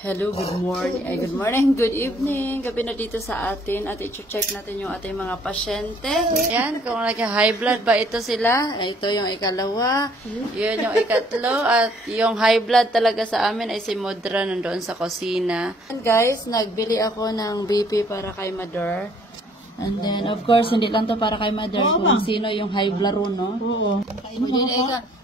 Hello, good morning, good evening. Gabi na dito sa atin at i-check natin yung ating mga pasyente. Ayan, kung nag-high blood ba ito sila. Ito yung ikalawa, yun yung ikatlo, at yung high blood talaga sa amin ay si Modra nandoon sa kusina. And guys, nagbili ako ng BP para kay Mother. And then, of course, hindi lang to para kay Mother, kung sino yung high blood ro, no? Oo.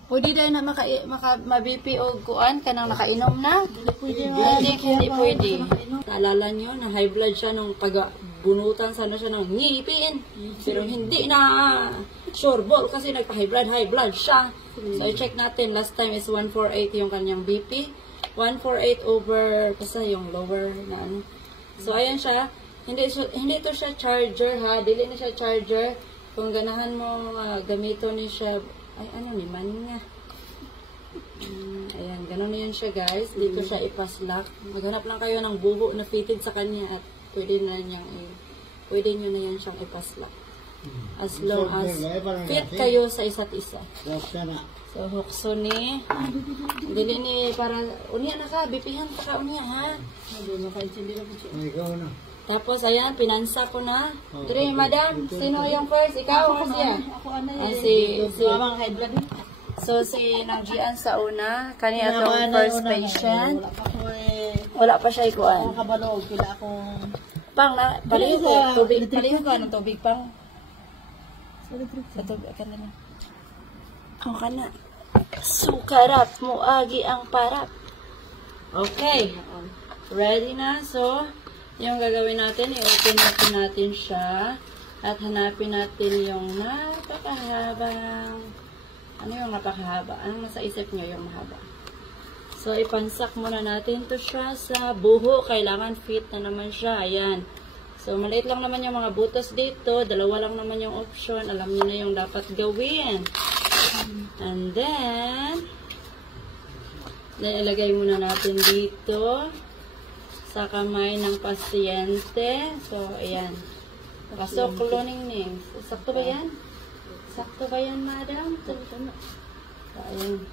Pwede dahil na ma-BP o kuan ka nang nakainom na? Hindi pwede. Naalala nyo na high blood siya nung pag-bunutan sana siya ng ngipin. Pero hindi na sure ball kasi nagpa-high blood siya. So, check natin. Last time is 148 yung kanyang BP. 148 over, basta yung lower na ano. So, ayan siya. Hindi to siya charger ha. Dili na siya charger. Kung ganahan mo gamito ni siya. Ay, ano naman nga. Ayan, gano'n na yan siya guys. Dito siya ipaslak. Maghanap lang kayo ng buho na fitted sa kanya at pwede nyo na yan siyang ipaslak. As long as fit kayo sa isa't isa. So, hukso ni. Dili ni para, unya na ka, bipihan ka unya ha. Tapos, ayan, pinansa ko na. Dre, madam, sino yung first? Ikaw o siya? Ako ano So, si Nangjian sa una. Kani atong first patient. Wala pa siya ikuan. Kabalog, kila akong... Pang, paliho ko. Tubig, paliho ka ng tubig, pang. Sa tubig, ka na. Ang kana. Sukarap, muagi ang parap. Okay. Ready na. So, yung gagawin natin, i-open natin siya at hanapin natin yung napakahabang, ano yung napakahaba? Anong nasa isip nyo yung mahaba? So, ipansak muna natin to siya sa buho. Kailangan fit na naman siya. Ayan. So, maliit lang naman yung mga butas dito. Dalawa lang naman yung option. Alam niyo na yung dapat gawin. And then, ilagay muna natin dito sa kamay ng pasyente. So, ayan. Pasok, kuluningning. Sakto ba yan? Sakto ba yan, madam? So, ayan.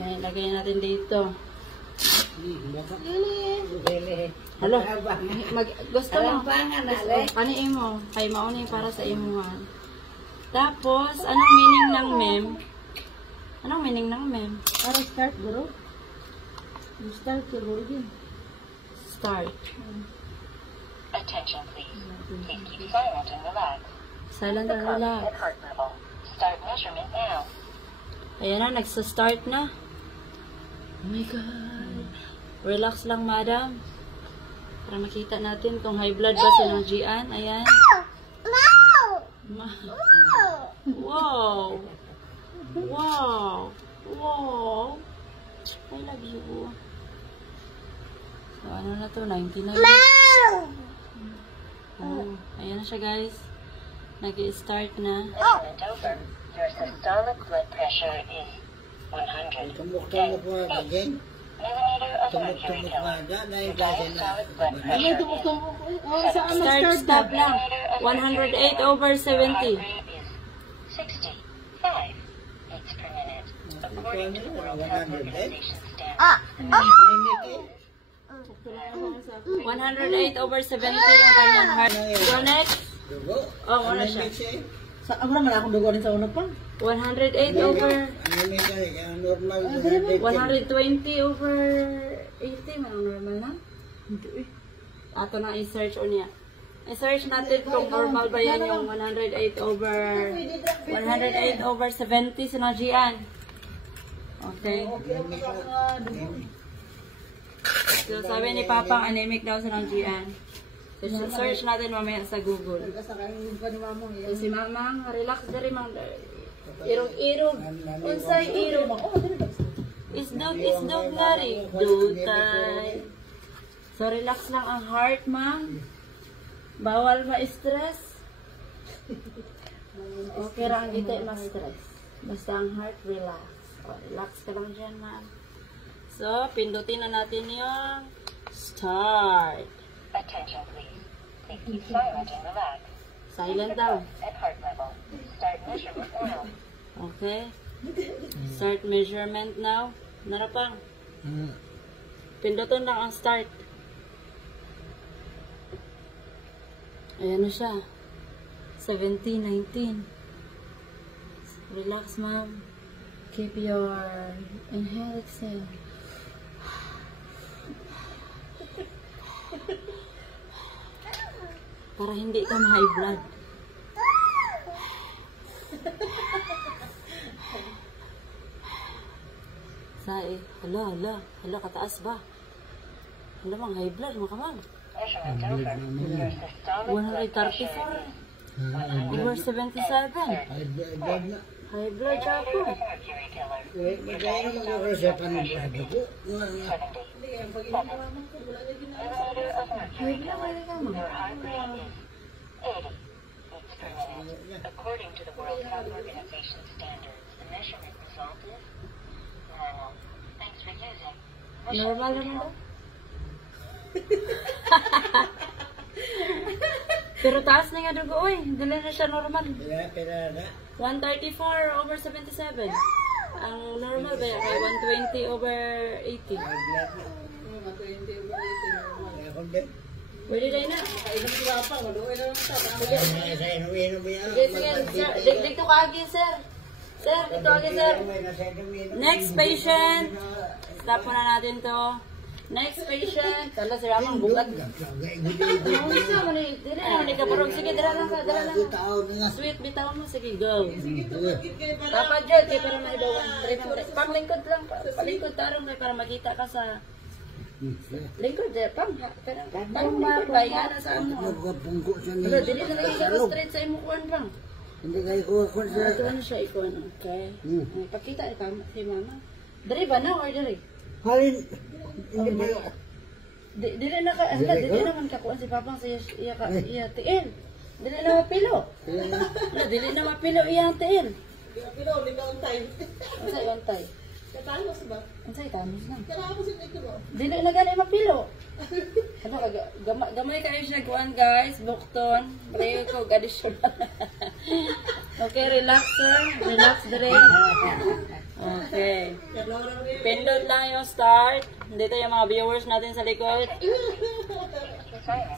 Ayan, ilagay natin dito. Hala. Gusto mo? Paniin mo. Kay mauni para sa imuhan. Tapos, anong meaning ng mem? Anong meaning ng mem? Para start, bro. Start, bro. Start. Attention, please. Please keep silent and relax. Silent and relax. At heart level. Start measurement now. Ayan na, nagsa-start na. Oh my God. Relax lang, madam. Para makita natin kung high blood ba si Nangjian. Ayan. Wow. Wow. Wow. I love you. So, ano na to? 99. Oh, ayan na siya, guys. Nag-i-start na. Measurement over. Your systolic blood pressure is 100. Millimeter of mercury killer. Your diastolic blood pressure is Stop lang. 108 over 70. is 65 beats per minute. According to the World Health Organization standards. 108 over 70 yung kanyang heart. So next. Oh, wala siya. Ako naman akong dugo rin sa uno pa. 108 over 120 over 80. Manong normal na? Ato na i-search o niya. I-search natin kung normal ba yan yung 108 over 70 sa Nangjian. Okay. So, sabi ni Papa, anemic daw sa Nangjian. So, search natin mamaya sa Google. So, si Mamang, relax na rin, Mang. Irog-irog. Unsay irog. Isdog na rin. Dutay. So, relax lang ang heart, Mang. Bawal ma-stress. Okay lang, hindi tayo ma-stress. Basta ang heart, relax. O, relax ka lang dyan, Ma'am. So, pindutin na natin yung start. Attention, please. Please keep silent and relax. Silent daw. At heart level. Start measurement now. Okay. Start measurement now. Narapang. Pindutin lang ang start. Ayan na siya. 17, 19. Relax, ma'am. Keep your inhale, exhale. Para hindi ka ma-high blood. Sai, hala, kataas ba? Hala, mang high blood, makaman. Measurement over. Your systolic blood pressure 134. Over 77. High blood siya ako. mercury killer. Magkano mag-oras siya panibado ko? 70. 7 millimeter of mercury killer. Your heart rate is 80 beats per minute. According to the World Health Organization standards, the measurement result is normal. Thanks for using. Normal naman ba? Pero taas na nga dugo, oy. Dali na siya normal. Pera na. 134 over 77. Ang normal ba? Kay 120 over 80. Pwede tayo na. Sige, sir. Dito ka agi, sir. Sir, dito agi, sir. Next patient. Stop muna natin to. Next patient. Tala, sir, amang bukat. Isa mo ni, dili na ni kabarog. Sige, dala lang ka, dala lang. Sweet, bitaw mo. Sige, go. Dapat dyan, kaya para maibawan. Pamlingkod lang. Palingkod tarong para makita ka sa lingkod dyan. Parang mapahinga na sa amo. Wala, dili na lagi ka straight sa imukuan lang. Hindi kayo kuha siya. Ito na siya ikuan. Okay. Pakita si mama. Dari ba na or dari? Halin. Hindi ba? Dili na ka, dili naman kakuan si Papang sa iya tiil. Dili na mapilo. Dili na mapilo iyang tiil. Pilo, ligaw ang time. Unsay bantay? Katamos ba? Unsay tamis na? Katamos yung ito ba? Dili na gani mapilo. Ano ka gamay kayo siya kuan guys, bukton. Breyo ko additional. Okay, relax sir. Relax dire. Okay. Pindot lang yung start. Dito yung mga viewers natin sa likod.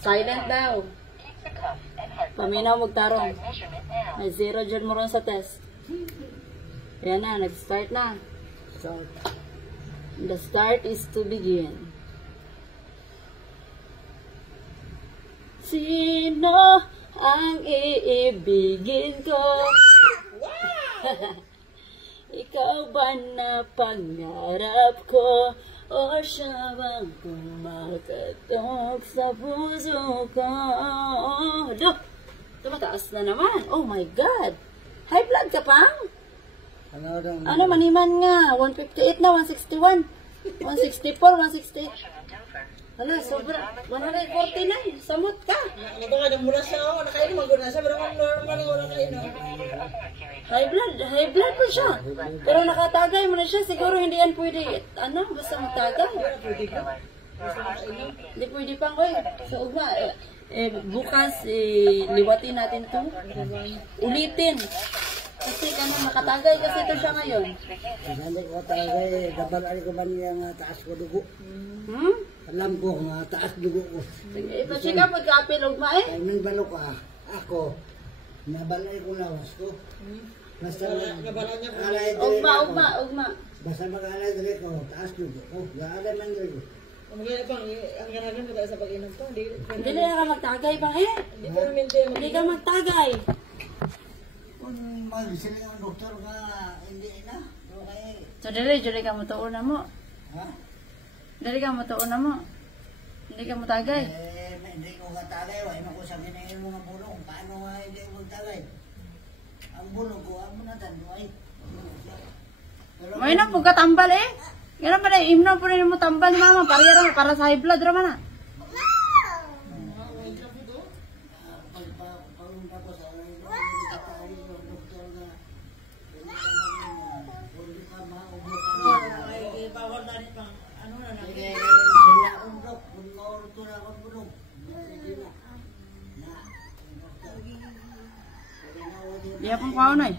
Silent daw. Keep the cuff and heart Paminaw magtarong. measurement now. May 0 dyan mo ron sa test. Ayan na, nag-start na. The start is to begin. Sino ang iibigin ko? Ikaw ba na pangarap ko? O siya bang kumakatok sa puso ko? Look! Tumataas na naman. Oh my God! High blood ka pang? Ano maniman nga? 158 na, 161. 164, 168. Measurement over. Hala, sobra. 149. Samot ka. Ito ka, mula siya ako, nakain, maguna siya, pero kung normal yung nakain, no? Millimeter of mercury High blood po siya. Pero nakatagay mo na siya. Siguro hindi yan pwede, basta magtagay. killer. Your heart rate is Hindi pwede pang, oy. Sa ugma, bukas, liwatin natin to. Ulitin. Kasi nakatagay kasi ito siya ngayon. Hindi ko talaga dabalan ko ba niya nga taas ko dugo. Alam ko nga taas dugo ko. Ipasika po ka-apil ugma eh. Ay nang balo ka, ako, nabalay ko lawas ko. Basta Nabalan niya po. alay dire ako. Ugma. Basta mag-alay dire ko, taas dugo ko. Gaalay man dire ko. Magana pang, ang ganagan ko tayo sa pag-inom to. Hindi na ka magtagay pang eh. Hindi ko namin din. Hindi ka magtagay. Kung magsiling ang doktor nga, hindi na. Okay. So, dili ka matuon na mo. Ha? Dili ka matuon na mo. Hindi ka matagay. Hindi ko katagay, wala mo ko sabihin ng mga bulong. Paano nga hindi ko magtagay? Ang bulong ko, ang muna tanduay. May na po katambal eh. Ganun pa na, imna po rin mo tambal mama. Para sa high blood raman na. Pagpunta ko sa doktor na hindi ka maubos. Bawal na rin pang, ano na lang. Sige, sila undok, kung maurto na akong bulong. Di akong kaon eh.